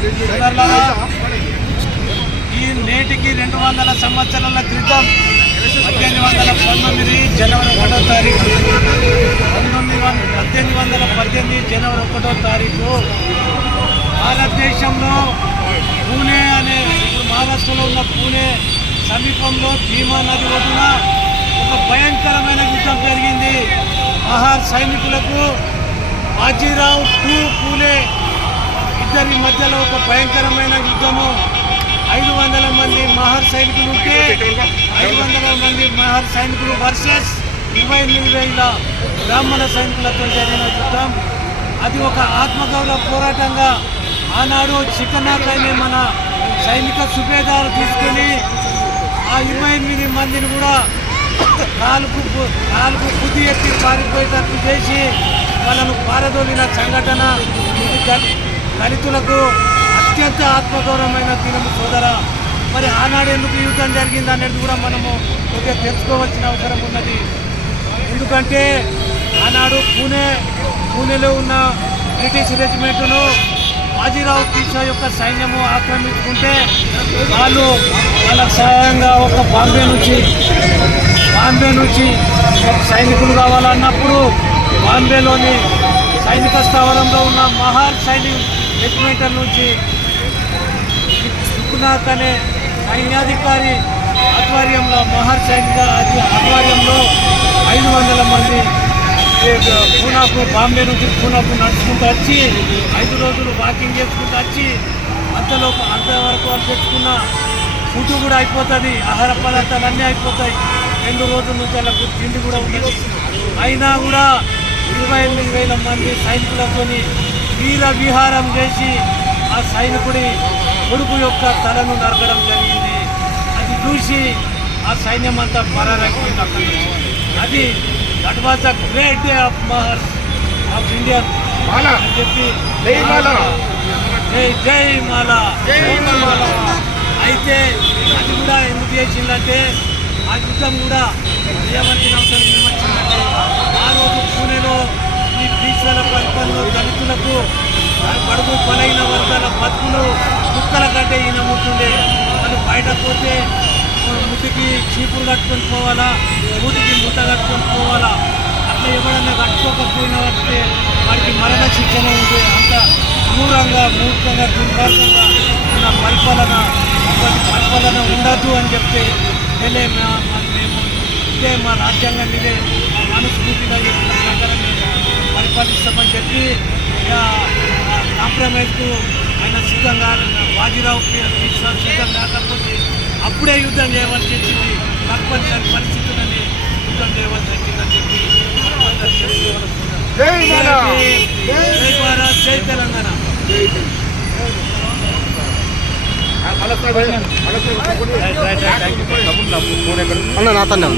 ఈ నేటికి 200 సంవత్సరాల క్రితం 1819 జనవరి 1వ తారీఖు 1818 జనవరి 1వ తారీఖు భారతదేశంలో పూణే అనే మహారాష్ట్రలో ఉన్న పూణే సమీపంలో భీమా నది ఒడ్డున ఒక భయంకరమైన యుద్ధం జరిగింది. మహార్ సైనికులకు బాజీరావు పూలే ఇద్దరి మధ్యలో ఒక భయంకరమైన యుద్ధము. 500 మంది మహార్ సైనికులు ఉంటే 500 మంది మహార్ సైనికులు వర్సెస్ 28,000 బ్రాహ్మణ సైనికులతో జరిగిన యుద్ధం. అది ఒక ఆత్మగౌరవ పోరాటంగా ఆనాడు చికనాకైనే మన సైనిక సుబేదారు తీసుకొని ఆ 28 మందిని కూడా కాలుకు బుద్ధి ఎత్తి పారిపోయేటట్టు చేసి వాళ్ళను పారదోలిన సంఘటన. దళితులకు అత్యంత ఆత్మగౌరవమైన దినము సోదర. మరి ఆనాడు ఎందుకు యుద్ధం జరిగింది అనేది కూడా మనము కొద్దిగా తెలుసుకోవాల్సిన అవసరం ఉన్నది. ఎందుకంటే ఆనాడు పూణేలో ఉన్న బ్రిటిష్ రెజిమెంటును బాజీరావు పీషా యొక్క సైన్యము ఆక్రమించుకుంటే వాళ్ళ సహాయంగా ఒక బాంబే నుంచి సైనికులు కావాలన్నప్పుడు బాంబేలోని సైనిక స్థావరంలో ఉన్న మహార్ సైనిక్ రెజిమెంటల్ నుంచి సుకునాథ్ అనే సైన్యాధికారి ఆధ్వర్యంలో మహార్ సైనిక ఆధ్వర్యంలో 500 మంది బాంబే నుంచి పూనాకు నడుచుకుంటూ వచ్చి 5 రోజులు వాకింగ్ చేసుకుంటూ వచ్చి అంతవరకు వాళ్ళు తెచ్చుకున్న ఫుడ్ కూడా అయిపోతుంది, ఆహార పదార్థాలు అన్నీ అయిపోతాయి. 2 రోజుల నుంచి వాళ్ళకు తిండి కూడా ఉండదు. అయినా కూడా 28,000 మంది సైనికులతో వీర విహారం చేసి ఆ సైనికుడి కొడుకు యొక్క తలను నరకడం జరిగింది. అది చూసి ఆ సైన్యం అంతా పరారైపోయింది అక్కడ. అది that was the great day of Mahar of India అని చెప్పి జై మాలా. అయితే అది కూడా ఎందుకు చేసిందంటే ఆ యుద్ధం కూడా చేయవలసిన అవసరం ఏమొచ్చిందంటే ఆ రోజు పూణేలో ఈ బీచ్ల ప్రాంతంలో దళితులకు బడుగు బలైన వర్గాల బతుకులు కుక్కల కంటే ఈయన ముట్టుండే. వాళ్ళు బయట పోతే ముట్టికి చీపురు కట్టుకొని పోవాలా, మూటికి ముట్ట కట్టుకొని పోవాలా. అట్లా ఎవరైనా కట్టుకోకపోయినా వస్తే వాడికి మరణ శిక్షణ ఉంది. అంత క్రూరంగా మూర్ఖంగా దుర్మార్గంగా ఉన్న పరిపాలన ఉండదు అని చెప్తే మేము ఇదే మా రాజ్యాంగం ఇదే మనస్ఫూర్తిగా చెప్పిన ప్రకారం పరిపాలిస్తామని చెప్పి కాంప్రమైజ్కు ఆయన సిద్ధంగా బాజీరావు సిద్ధం కాకపోతే అప్పుడే యుద్ధం చేయవలసి వచ్చింది. తప్పనిసరి పరిస్థితులని యుద్ధం చేయవలసి వచ్చిందని చెప్పి జై భారత్, జై తెలంగాణ. అన్న నాతోనే